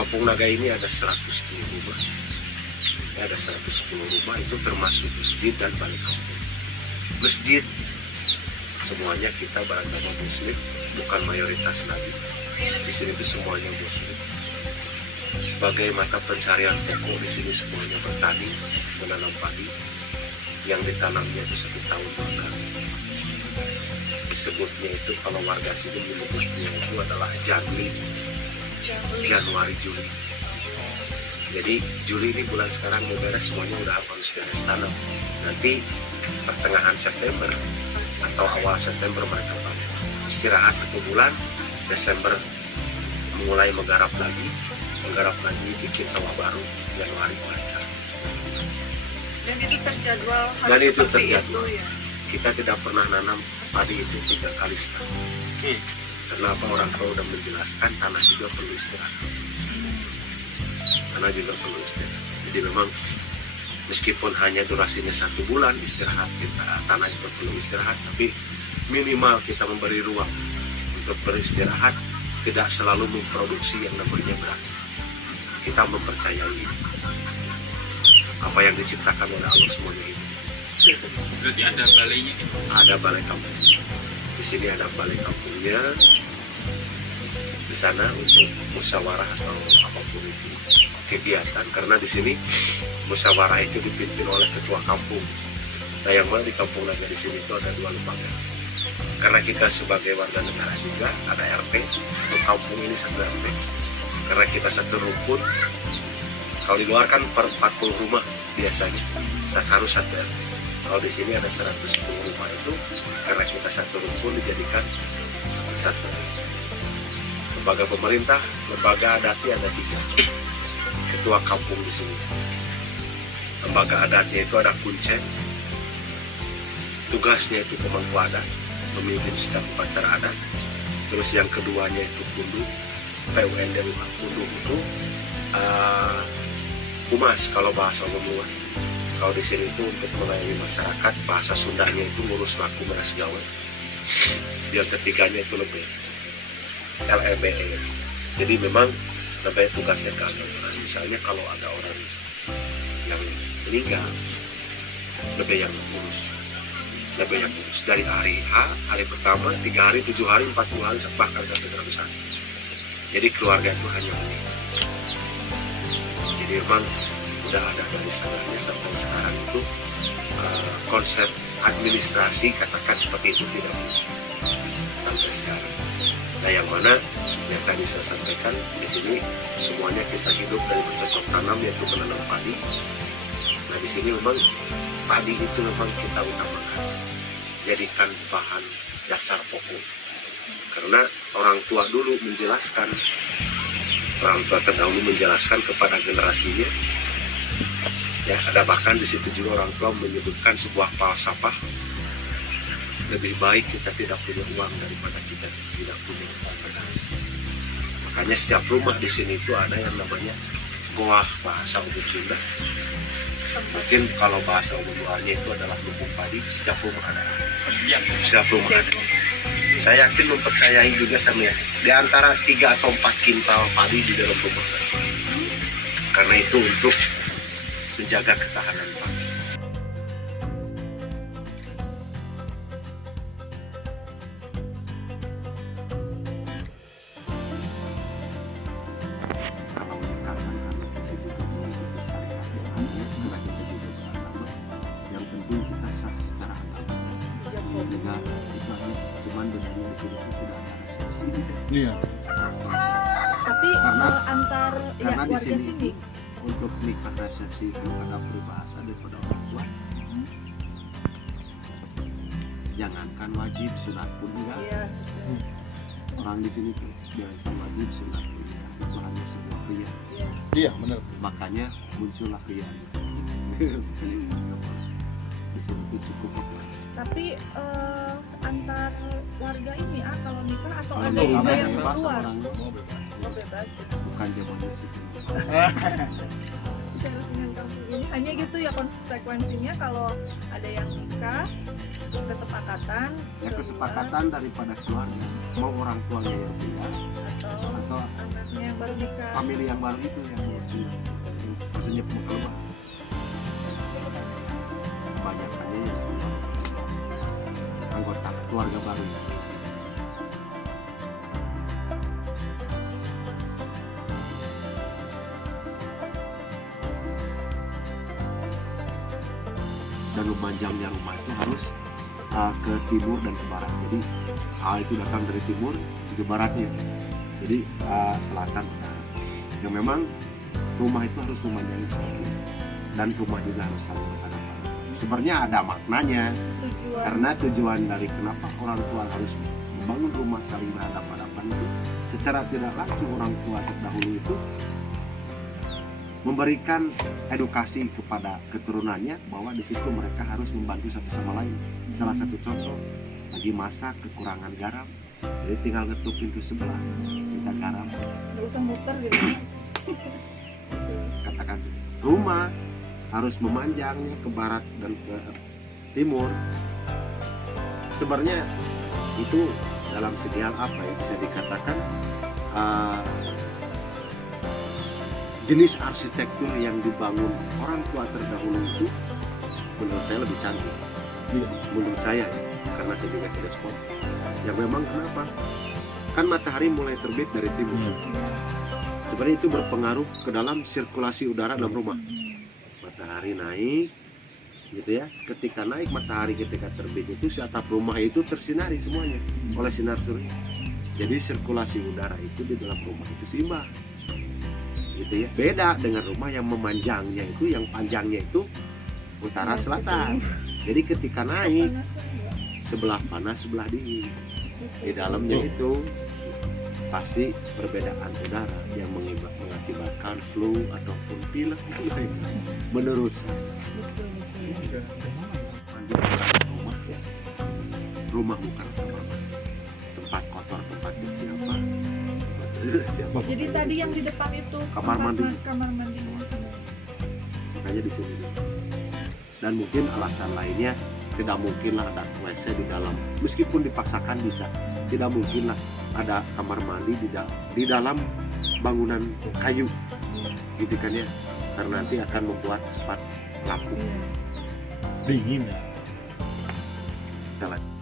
Kampung Naga ini ada 110 rumah. Ada 110 rumah, itu termasuk masjid dan balai kampung. Masjid semuanya kita beragama Muslim, bukan mayoritas lagi. Di sini itu semuanya Muslim. Sebagai mata pencarian pokok di sini semuanya bertani, menanam padi. Yang ditanamnya itu 1 tahun 2 kali. Disebutnya itu kalau warga sini menyebutnya itu adalah Januari Juli. Jadi Juli ini bulan sekarang mau beres, semuanya udah harus beres tanam. Nanti pertengahan September atau awal September mereka panen. Istirahat 1 bulan, Desember mulai menggarap lagi, bikin sawah baru, Januari mereka. Dan itu terjadwal harus Dan itu seperti terjadwal. itu ya. Kita tidak pernah nanam padi itu 3 kali setahun. Kenapa orang tua udah menjelaskan tanah juga perlu istirahat. Tanah juga perlu istirahat. Jadi memang meskipun hanya durasinya 1 bulan istirahat, tanah juga perlu istirahat, tapi minimal kita memberi ruang untuk beristirahat, tidak selalu memproduksi yang namanya beras. Kita mempercayai apa yang diciptakan oleh Allah semuanya itu. Berarti ada balainya? Ada balai kampung. Di sini ada balai kampungnya. Di sana untuk musyawarah atau apapun itu kegiatan, karena di sini musyawarah itu dipimpin oleh ketua kampung. Nah, yang mana di Kampung Naga di sini itu ada 2 lembaga. Karena kita sebagai warga negara juga ada RT, 1 kampung ini 1 RT. Karena kita 1 rukun. Kalau di luar kan per 40 rumah biasanya, harus 1 RT. Kalau di sini ada 110 rumah itu, karena kita 1 rukun dijadikan 1 RT. Lembaga pemerintah, lembaga adatnya ada 3. Ketua kampung di sini. Lembaga adatnya itu ada kuncen. Tugasnya itu pemangku adat, memimpin setiap upacara adat. Terus yang keduanya itu kundu, PUN dari kundu itu humas kalau bahasa umum. Kalau di sini itu untuk melayani masyarakat, bahasa Sundanya itu ngurus laku beras gawe. Yang ketiganya itu lebih LEBE. Jadi memang lebih tugasnya ke agama. Misalnya kalau ada orang yang meninggal, lebih yang ngurus. Dari hari H, hari pertama, 3 hari, 7 hari, 40 hari, bahkan sampai 100 hari. Jadi keluarga itu hanya meninggal. Jadi memang udah ada dari sananya sampai sekarang itu konsep administrasi katakan seperti itu tidak mungkin sampai sekarang. Nah, yang mana yang tadi saya sampaikan di sini semuanya kita hidup dari bercocok tanam, yaitu menanam padi. Nah, di sini memang padi itu memang kita utamakan, jadikan bahan dasar pokok. Karena orang tua dulu menjelaskan, orang tua terdahulu menjelaskan kepada generasinya. Ya, ada bahkan di situ juga orang tua menyebutkan sebuah falsafah, lebih baik kita tidak punya uang daripada kita tidak punya beras. Makanya setiap rumah di sini itu ada yang namanya goah, bahasa umum Sunda. Mungkin kalau bahasa umum luarnya itu adalah lumbung padi, setiap rumah ada. Setiap rumah ada. Saya yakin mempercayai juga sama ya, di antara 3 atau 4 kintal padi di dalam rumah nasi. Karena itu untuk menjaga ketahanan pangan. Kalau dikatakan karena kita juga mengikuti syariat Tuhan, karena kita juga beragama, yang penting kita sah secara agama. Dengan itu hanya cuman bedanya di sini itu tidak ada resepsi. Iya. Tapi antar Karena di warga sini sini untuk nikah resepsi itu ada peribahasa daripada orang tua. Jangankan wajib, sunat pun enggak. ya, Orang di sini tuh jangankan wajib, sunat pun enggak. Itu hanya sebuah ria. Iya, benar. Makanya muncullah ria. Di sini itu cukup populer. tapi antar warga ini kalau nikah atau Kalau ada nikah juga yang bebas keluar orangnya. oh bebas Bukan zaman di situ. bicara dengan kampung ini hanya gitu ya konsekuensinya kalau ada yang nikah kesepakatan Ya berdua, kesepakatan daripada keluarga, mau orang tuanya yang pindah atau atau anaknya yang baru nikah. famili yang baru itu yang pindah. Maksudnya mau keluar. Kebanyakannya yang keluar anggota keluarga baru. Dan memanjangnya rumah itu harus ke timur dan ke barat. Jadi A itu datang dari timur ke baratnya. Jadi selatan. Nah, yang memang rumah itu harus memanjangi seperti itu. Dan rumah juga harus saling berhadapan. Sebenarnya ada maknanya Tujuan karena tujuan dari kenapa orang tua harus membangun rumah saling berhadapan itu secara tidak langsung orang tua terdahulu itu memberikan edukasi kepada keturunannya bahwa di situ mereka harus membantu satu sama lain. Salah satu contoh lagi masak kekurangan garam, jadi tinggal ngetuk pintu sebelah minta garam. nggak usah muter gitu ya. Katakan rumah harus memanjangnya ke barat dan ke timur. Sebenarnya itu dalam segi hal apa ya bisa dikatakan jenis arsitektur yang dibangun orang tua terdahulu itu menurut saya lebih cantik. Menurut saya ya, karena saya juga tidak spot. Yang memang kenapa? Kan matahari mulai terbit dari timur. Sebenarnya itu berpengaruh ke dalam sirkulasi udara dalam rumah. Matahari naik, gitu ya. Ketika naik matahari ketika terbit itu si atap rumah itu tersinari semuanya oleh sinar surya. Jadi sirkulasi udara itu di dalam rumah itu seimbang. Gitu ya. Beda dengan rumah yang memanjangnya itu, yang panjangnya itu utara selatan. Jadi ketika naik sebelah panas sebelah dingin. Di dalamnya itu pasti perbedaan udara yang mengakibatkan flu ataupun pilek itu lain. Menurut saya. Rumah ya. Rumah bukan tempat kotor, tempatnya siapa? Siapa? Jadi tadi yang di depan itu Kamar mandi. Kamar mandinya semua. Makanya di sini. Dan mungkin alasan lainnya tidak mungkinlah ada WC di dalam. Meskipun dipaksakan bisa, tidak mungkinlah ada kamar mandi di dalam bangunan kayu, gitu kan ya? Karena nanti akan membuat cepat lapuk. Dingin ya. Kita lanjut.